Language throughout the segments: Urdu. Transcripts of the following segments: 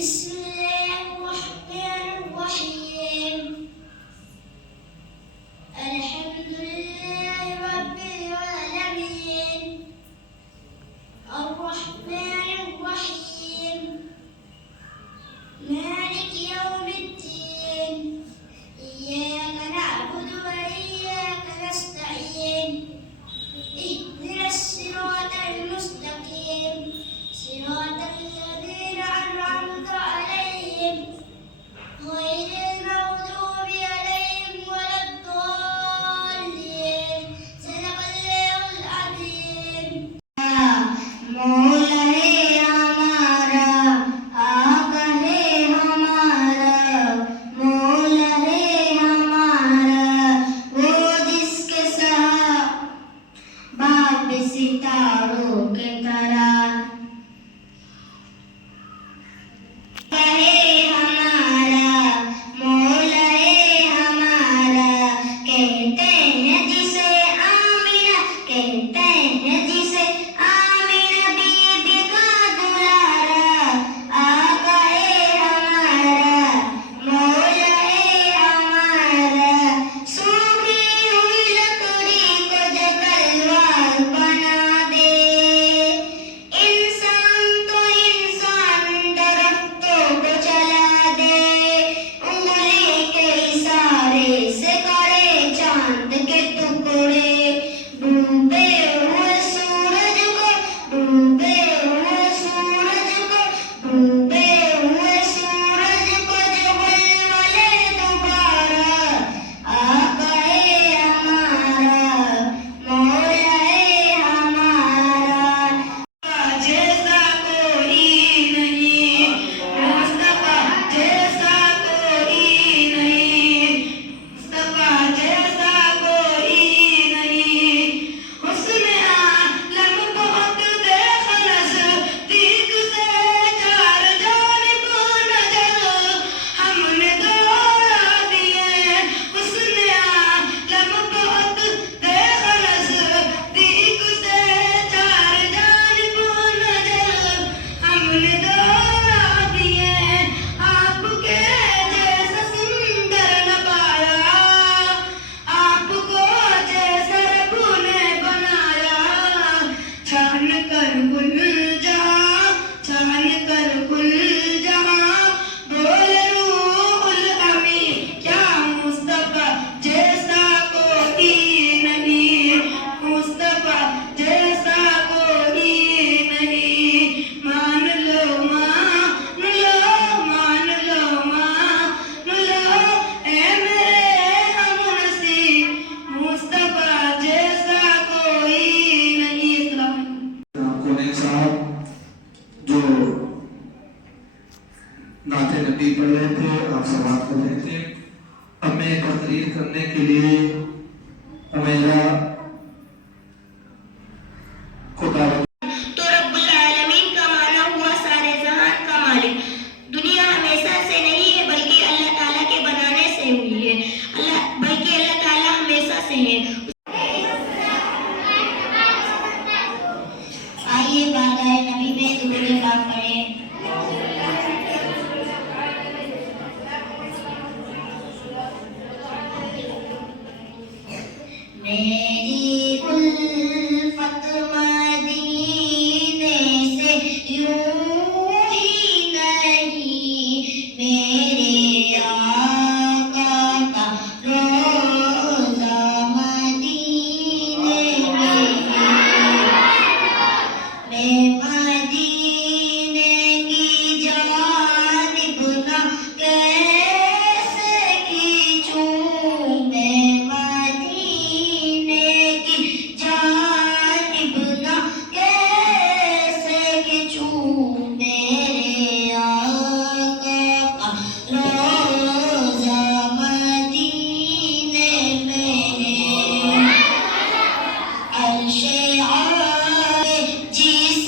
بسم الله الرحمن الرحيم الحمد لله رب العالمين الرحمن الرحيم مالك يوم الدين إياك نعبد وإياك نستعين اهدنا الصراط المستقيم صراط الذين أنعمت عليهم غير المغضوب عليهم ولا الضالين صدق الله العظيم مولا ہے ہمارا آقا ہے ہمارا مولا ہے ہمارا وہ جس کے ساتھ باپ ستاروں کے طرح نعت نبی پڑھ رہے تھے، آپ سماعت کر رہے تھے۔ اب میں تقریر کرنے کے لیے عمیرہ کو دعوت تو رب العالمین کا معنی ہوا سارے جہان کا مالک۔ دنیا ہمیشہ سے نہیں ہے بلکہ اللہ تعالیٰ کے بنانے سے ہوئی ہے، بلکہ اللہ تعالیٰ ہمیشہ سے ہے۔ آئیے بارگاہ نبی میں درود پاک پڑھیں۔ میری الفت مدینے سے یوں ہی نہیں، میرے آقا کا روضہ مدینے میں میں مدینے کی جانب نہ کیسے کھینچوں، میں مدینے کی جانب نہ کیسے کھینچوں، میرے آقا کا روضہ مدینے میں عرش جس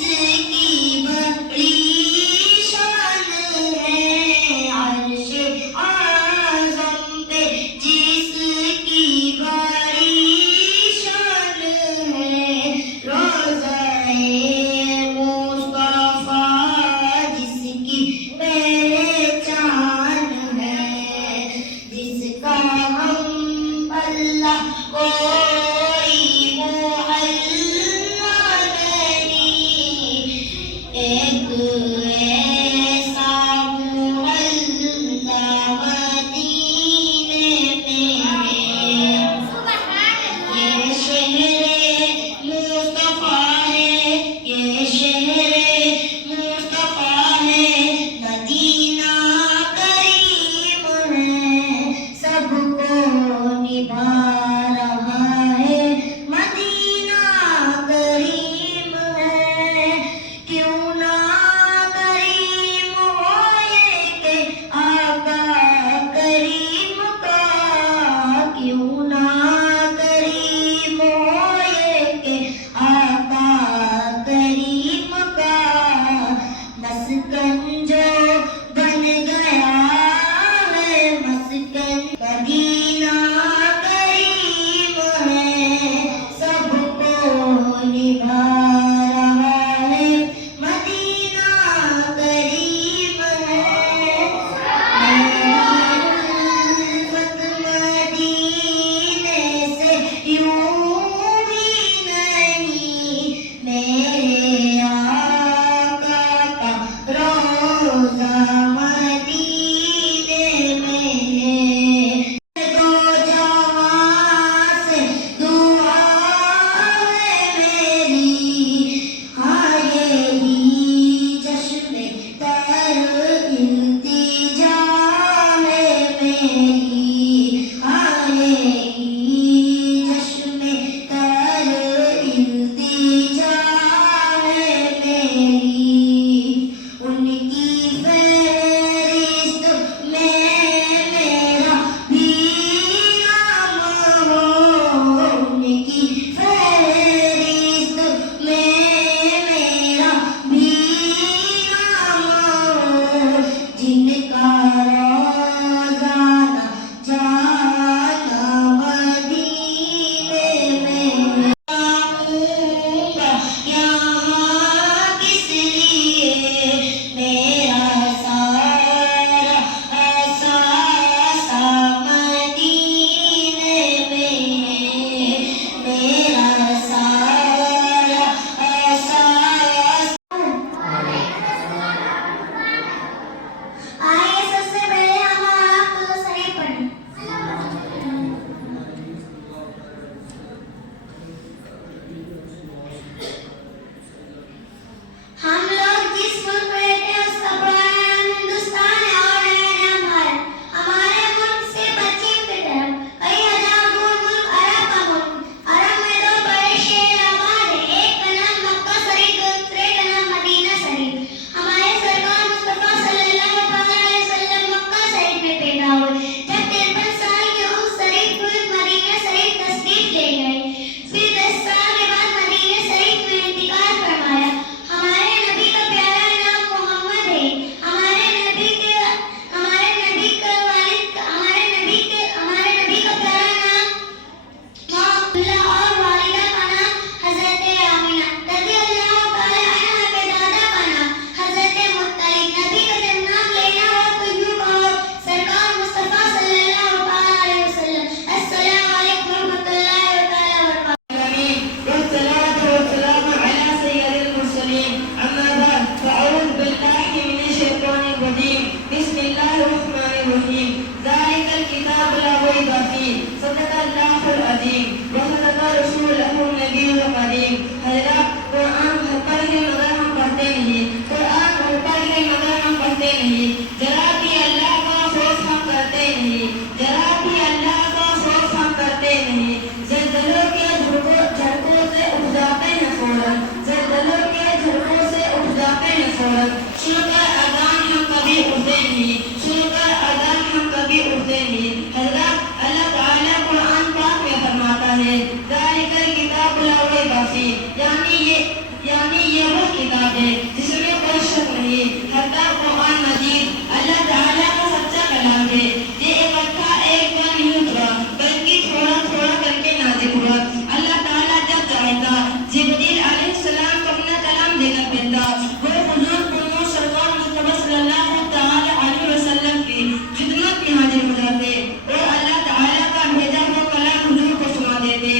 نہیں، حتیٰ قرآن مجید اللہ تعالیٰ کا سچا کلام ہے۔ یہ اکٹھا ایک بار نہیں اترا بلکہ تھوڑا تھوڑا کر کے نازل ہوا۔ اللہ تعالیٰ جب چاہتا جبریل علیہ السلام کو اپنا کلام دے کر دیتا، وہ حضور کو سرکار مصطفیٰ صلی اللہ تعالی علیہ وسلم کی خدمت میں حاضر ہو جاتے اور اللہ تعالیٰ کا بھیجا ہوا کلام حضور کو سنا دیتے۔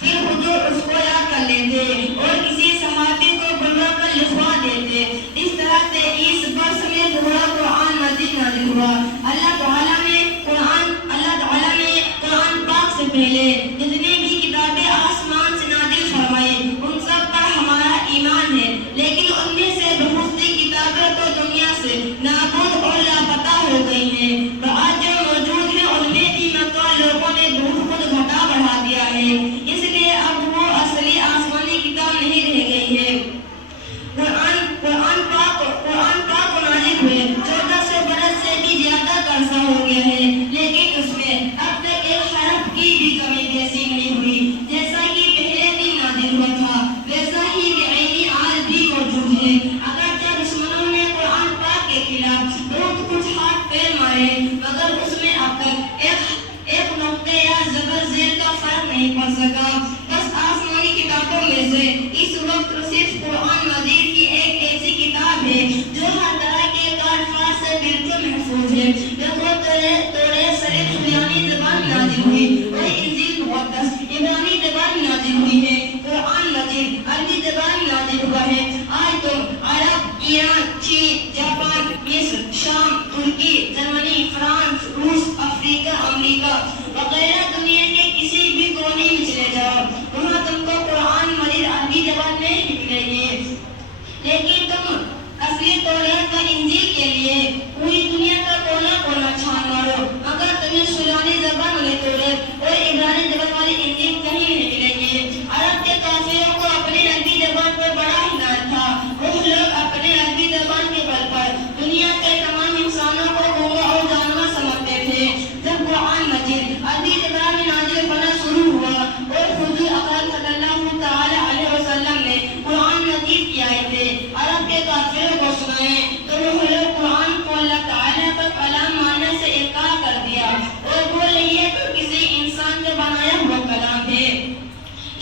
پھر حضور اس کو یاد کر لیتے اور کسی صحابی کو بلوا کر لکھوا دیتے۔ اس طرح سے اس برس میں پورا قرآن مجید نازل ہوا۔ اللہ تعالیٰ نے قرآن پاک سے پہلے جتنی بھی کتابیں آسمان سے نازل فرمائی ان سب پر ہمارا ایمان ہے، لیکن ان میں سے بہت سی کتابیں تو دنیا سے نابود اور لاپتہ ہو گئی ہیں۔ آج جو موجود ہیں ان میں بھی مکہ لوگوں نے بہت کچھ گھٹا بڑھا دیا ہے، اس لیے اب وہ اصلی آسمانی کتاب نہیں رہ گئی ہے۔ قرآن پاک نازل ہوئے 1400 برس سے بھی زیادہ کا عرصہ ہو گیا ہے، لیکن اس میں اب تک ایک حرف کی بھی کمی بیسی نہیں ہوئی۔ جیسا کہ پہلے دن نازل ہوا تھا ویسا ہی بعینی آج بھی موجود ہے۔ اگرچہ دشمنوں نے قرآن پاک کے خلاف بہت کچھ ہاتھ پیر مارے مگر اس میں اب تک ایک نقطے یا زبر زیر کا فرق نہیں پڑ سکا۔ بس آسمانی کتابوں میں سے اس وقت صرف قرآن مجید کی ایک ایسی کتاب ہے جو ہر طرح کے کارفار سے بالکل محفوظ ہے۔ توریت شریف سریانی زبان میں نازل ہوئی اور انجیل مقدس عبرانی زبان میں نازل ہوئی ہے۔ قرآن مجید عربی زبان میں نازل ہوا ہے۔ آج تم عرب، ایران، چین، جاپان، مصر، شام، ترکی، جرمنی، فرانس، روس، افریقہ، امریکہ وغیرہ دنیا کے کسی بھی کونے میں چلے جاؤ، وہاں تم کو قرآن مجید عربی زبان میں ملے گی۔ لیکن تم اصلی توریت و انجیل کے لیے پوری دنیا کا کونا کونا چھان مارو مگر تمہیں سریانی زبان والی توریت اور عبرانی زبان والی انجیل کہیں نہیں ملے گی۔ عرب کے کافروں کو اپنی عربی زبان پر بڑا عنایت تھا۔ وہ لوگ اپنے عربی زبان کے بل پر دنیا کے تمام انسانوں کو گونگا اور جانور سمجھتے تھے۔ جب قرآن مجید عربی زبان میں نازل ہونا شروع ہوا اور حضور اکرم صلی اللہ تعالی علیہ وسلم نے قرآن مجید کی آیتیں عرب کے کافروں کو سنائیں تو وہ لوگ قرآن کو اللہ تعالیٰ کا کلام ماننے سے انکار کر دیا اور بولے یہ تو کسی انسان کا بنایا ہوا کلام ہے۔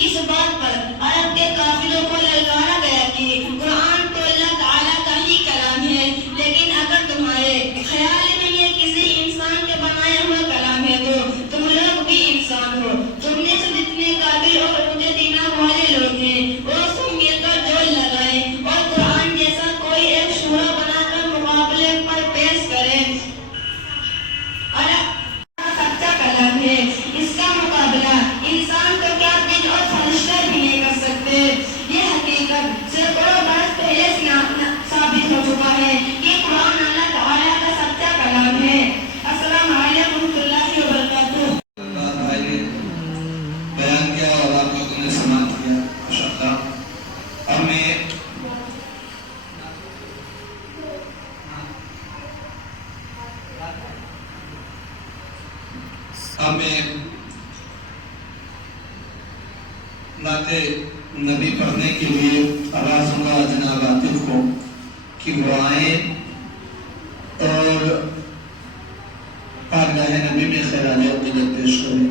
اس بات پر عرب کے کافروں کو للکارا گیا کہ قرآن تو اللہ تعالیٰ کا ہی کلام ہے، لیکن اگر تمہارے خیال میں یہ کسی انسان کا بنایا ہوا کلام ہے تو تم لوگ بھی انسان ہو۔ تم میں سے جتنے قابل اور اونچے دماغ والے لوگ ہیں وہ سب مل کر جوڑ لگائیں اور قرآن جیسا کوئی ایک شورا بنا کر مقابلے پر پیش کرے۔ سچا کلام ہے، اس کا مقابلہ انسان تو کیا دل اور فرشتہ بھی نہیں کر سکتے۔ یہ حقیقت سینکڑوں برس پہلے ثابت ہو چکا ہے کہ قرآن اللہ تعالیٰ کا سچا کلام ہے۔ السلام علیکم ورحمۃ اللہ وبرکاتہ۔ بیان کیا اور آپ لوگوں نے سماعت کیا، ماشاءاللہ۔ ہمیں نعت نبی پڑھنے کے لیے آواز ہوگا جناب عاطف کو کہ وہ آئیں اور پارگاہ نبی میں خیرات عقیدت پیش کریں۔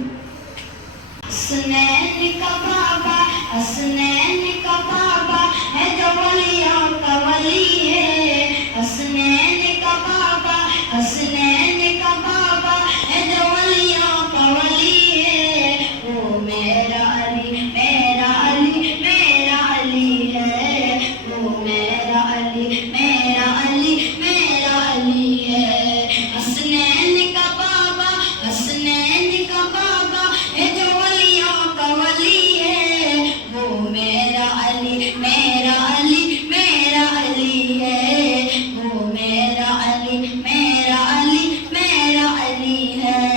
حسنین کا بابا، حسنین کا بابا ہے جو ولیوں کا ولی ہے۔ حسنین کا بابا، حسنین کا بابا ہے جو ولیوں کا ولی ہے۔ وہ میرا علی، میرا علی، میرا علی ہے۔ وہ میرا علی، میرا علی، میرا علی ہے۔ حسنین کا بابا، حسنین کا بابا ہے جو ولیوں کا ولی ہے۔ وہ میرا علی، میرا علی، میرا علی ہے۔ وہ میرا علی، میرا علی، میرا علی ہے۔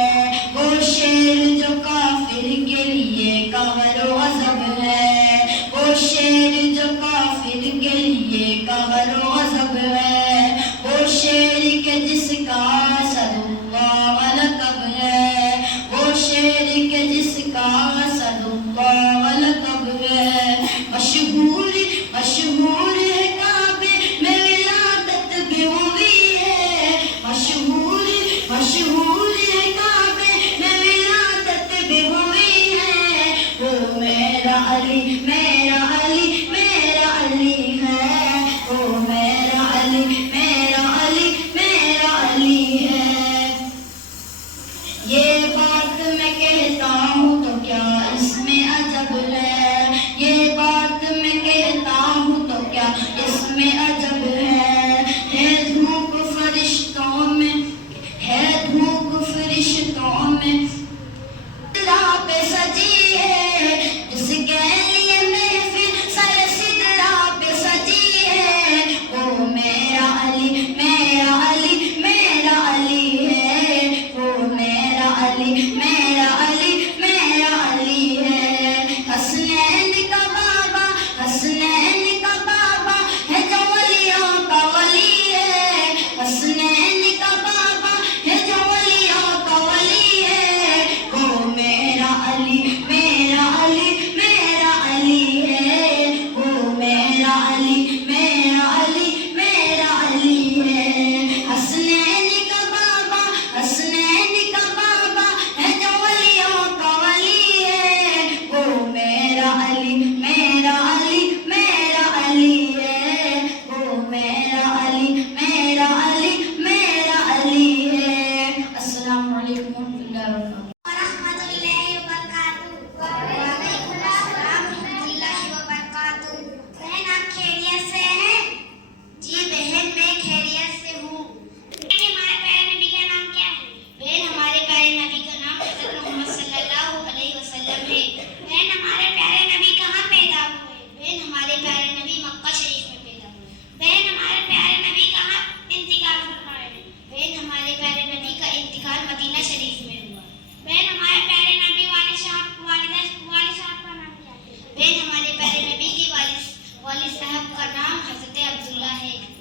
وہ شیر جو کافر کے لیے قہر و غضب ہے۔ وہ شیر جو کافر کے لیے قہر و غضب ہے۔ وہ شیر کے جس کا صد اللہ لقب ہے۔ وہ شیر کے جس کا صد اللہ لقب ہے۔ مشہور مشہور ہے کعبے میں ولایت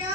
2,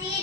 3,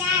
4,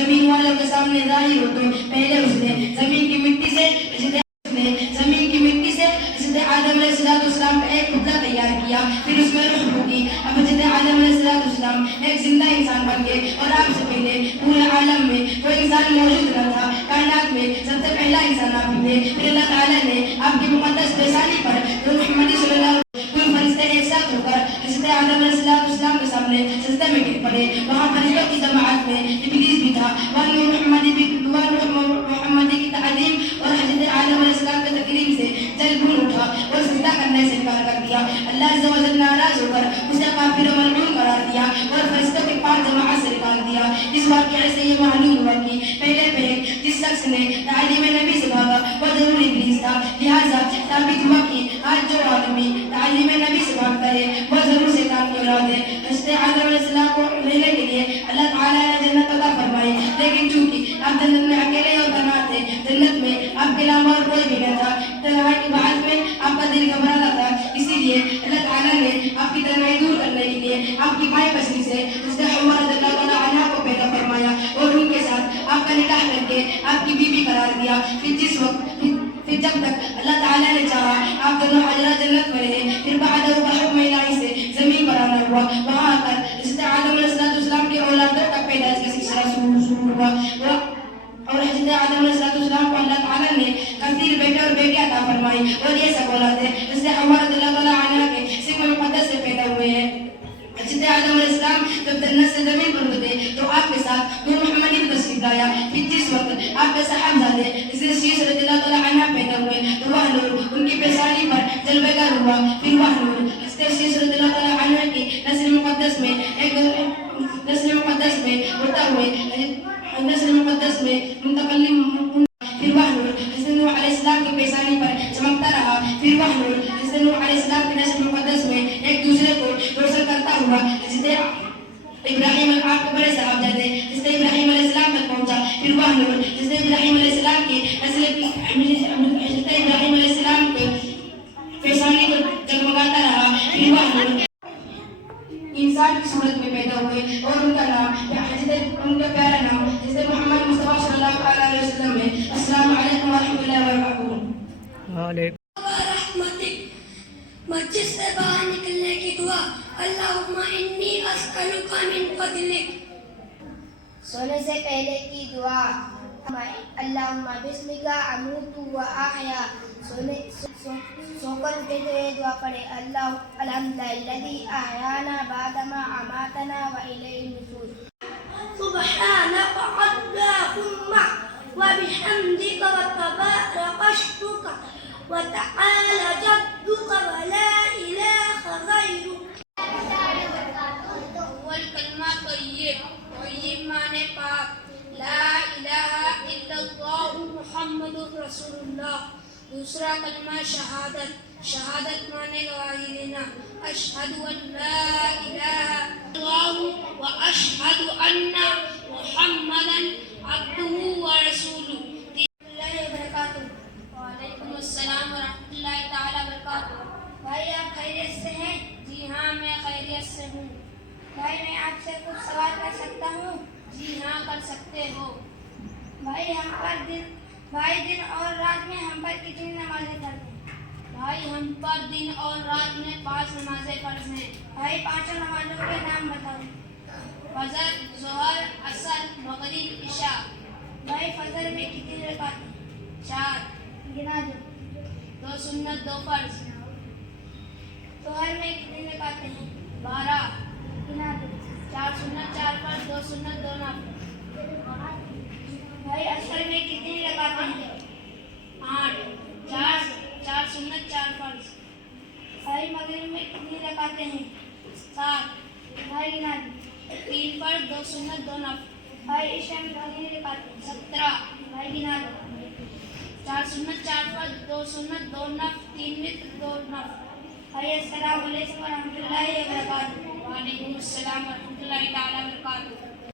زمین والوں کے سامنے ظاہر ہو تو پہلے اس نے زمین کی مٹی سے حضرت آدم علیہ السلام کا ایک ٹکڑا تیار کیا، پھر اس میں روح پھونکی. اب حضرت آدم علیہ السلام ایک زندہ انسان بن گئے اور آپ سے پہلے پورے عالم میں کوئی انسان موجود نہ تھا. کائنات میں سب سے پہلا انسان آپ تھے. پھر اللہ تعالیٰ نے آپ کی مقدس پیشانی پر محمد صلی اللہ علیہ وسلم کل فرشتے ایک ساتھ ہو کر حضرت آدم علیہ السلام کے سامنے سجدے میں گر پڑے. وہاں فرشتوں کی جماعت میں ابلیس بھی تھا. محمد کی تعظیم اور حضرت آدم علیہ السلام کے تکریم سے جل بھون اٹھا اور سجدہ کرنے سے انکار کر دیا. اللہ عز و جل ناراض ہو کر اسے کافر و ملعون قرار دیا اور فرشتوں کے پاک جماعت سے نکال دیا. اس واقعے سے یہ معلوم ہوا کہ پہلے جس شخص نے تعلیم نبی سے بھاگا وہ ضرور ابلیس تھا. لہٰذا ثابت ہوا کہ آج جو آدمی تعلیم نبی سے بھاگتا ہے وہ ضرور شیطان کی اولاد ہے. حضرت آدم علیہ السلام کو لینے کے لیے اللہ تعالیٰ نے جنت عطا فرمائی، لیکن چونکہ آپ جنت میں اکیلے اور تنہا تھے، جنت میں آپ کے علاوہ اور کوئی بھی نہ تھا، تنہائی کی بات میں آپ کا دل گھبراتا تھا. اسی لیے اللہ تعالیٰ نے آپ کی تنہائی دور کرنے کے لیے آپ کی بائیں پسلی سے حضرت حوا رضی اللہ تعالیٰ عنہا کو پیدا فرمایا اور ان کے ساتھ آپ کا نکاح کر کے آپ کی بیوی قرار دیا. پھر جب تک اللہ تعالیٰ نے چاہا آپ دونوں حضرات جنت میں رہے. پھر بعد حکم الہی سے زمین پر آنا ہوا. وہاں آ کر حضرت آدم علیہ السلام کی اولادوں کا پیدائش کا سلسلہ شروع ہوا اور حضرت آدم علیہ السلام کو اللہ تعالیٰ نے کثیر بیٹے اور بیٹی عطا فرمائی اور یہ سب اولادیں حضرت حوا رضی اللہ تعالیٰ عنہا کے سکھ مقدس سے پیدا ہوئے ہیں. حضرت آدم علیہ السلام جب جنت سے زمین پر اترے تو آپ کے ساتھ نور محمدی بھی تشریف لایا. پھر جس وقت آپ کے صاحبزادے حضرت شیش رضی اللہ تعالیٰ عنہ پیدا ہوئے تو وہ نور ان کی پیشانی پر جلوہ گر ہوا. پھر وہ نور حضرت شیش رضی اللہ تعالیٰ عنہ کی نسل مقدس میں منتقل. پھر وہ نور حضرت نوح علیہ السلام کی پیشانی پر چمکتا رہا. پھر وہ نور حضرت نوح علیہ السلام کی نسل مقدس میں ایک دوسرے کو روشن کرتا ہوا حضرت ابراہیم آپ کے بڑے صاحبزادے حضرت ابراہیم علیہ السلام تک پہنچا. پھر وہ نور حضرت ابراہیم علیہ السلام کی نسل حضرت ابراہیم علیہ السلام کے پیشانی کو جگمگاتا رہا. پھر وہ نور انسان کی صورت میں پیدا ہوئے اور ان کا نام ان کا پیارا نام حضرت محمد مصطفیٰ صلی اللہ علیہ وسلم ہے. السلام علیکم ورحمۃ اللہ وبرکاتہ. مسجد سے باہر نکلنے کی دعا. اللہم انی اسألک من فضلک. سونے سے پہلے کی دعا. اللہم بسمک اموت و احیا. سو کر اٹھے تو یہ دعا پڑھے. الحمدللہ الذی احیانا بعدما اماتنا و الیہ النشور. سبحانک اللہم وبحمدک وتبارک اسمک وتعالى جدك ولا إله غيرك. اول کلمہ طیب معنی پاک. لا الہ الا اللہ محمد رسول اللہ. دوسرا کلمہ شہادت معنی گواہی دینا. اشہد ان لا الہ الا اللہ و اشہد ان محمدا عبدہ و رسولہ. وعلیکم السلام ورحمۃ اللہ تعالیٰ وبرکاتہ. بھائی آپ خیریت سے ہیں؟ جی ہاں میں خیریت سے ہوں. بھائی میں آپ سے کچھ سوال کر سکتا ہوں؟ جی ہاں کر سکتے ہو. بھائی دن اور رات میں ہم پر کتنی نمازیں فرض ہیں؟ بھائی ہم پر دن اور رات میں 5 نمازیں فرض ہیں. بھائی پانچوں نمازوں کے نام بتاؤ. فجر، ظہر، عصر، مغرب، عشاء. بھائی فجر میں کتنی رکعت ہیں؟ 4. گنا دو. 2 سنت 2 فرض. ظہر میں کتنی رکعتیں ہیں؟ 12. گنا دو. 4 سنت 4 فرض، 2 سنت 2 نفل. بھائی عصر میں کتنی رکعتیں ہیں؟ 8. 4 سنت 4 فرض. بھائی مغرب میں کتنی رکعتیں ہیں؟ 7. بھائی گنا دو. 3 فرض، 2 سنت 2 نفل. بھائی عشاء میں کتنی رکعتیں ہیں؟ 17. بھائی گنا دو. 4 سنت 4 فرض، 2 سنت 2 نفل، 3 وتر 2 نفل. بھائی السلام علیکم ورحمۃ اللہ وبرکاتہ. وعلیکم السلام ورحمۃ اللہ تعالیٰ وبرکاتہ.